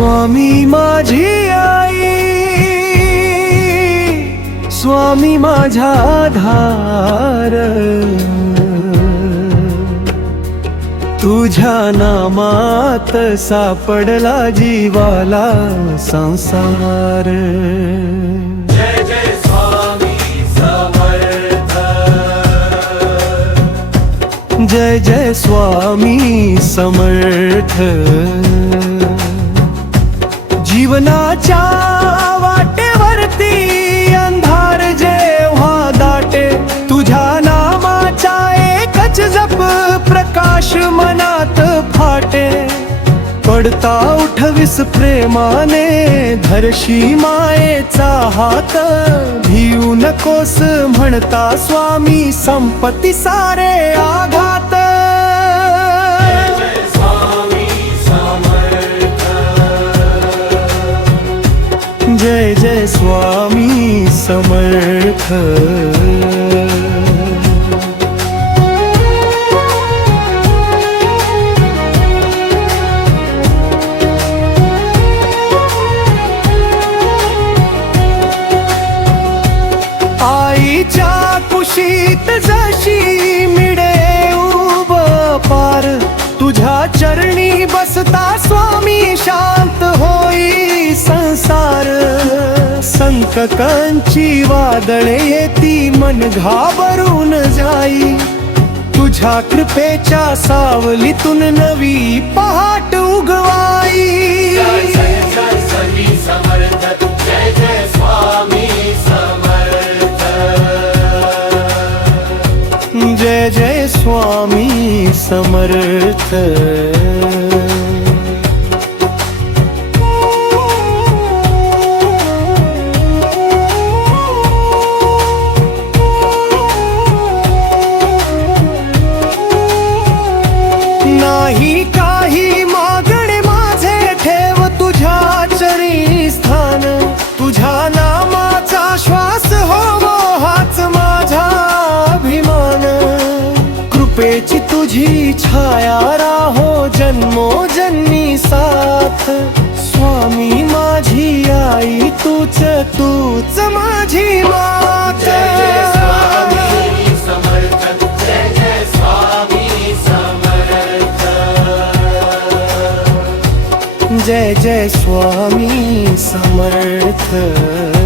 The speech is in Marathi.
माझी आई स्वामी माझा आधार. तुझ्या नामात सापडला जीवाला संसार. जय जय स्वामी समर्थ. जय जय स्वामी समर्थ. जीवनाच्या वाटेवरती अंधार जेव्हा दाटे तुझ्या नामाचा एकच जप प्रकाश मनात फाटे. पडता उठविस प्रेमाने धरशी मायेचा हात भिऊ नकोस म्हणता स्वामी संपत्ती सारे आघात. जय जय स्वामी समर्थ. आईच्या कुशीत जशी मिळे उब पार तुझ्या चरणी बसता स्वामी शांत होई संसार. संकटांची वादळे येती मन घाबरून जाई. तुझ्या कृपेच्या सावलीतून नवी पहाट उगवाई. जय जय जय स्वामी समर्थ. तुझी छाया राहो जन्मो जन्मी साथ। स्वामी माझी आई तूच तूच माझी मात। जय जय स्वामी समर्थ जय जय स्वामी समर्थ। जय जय स्वामी समर्थ।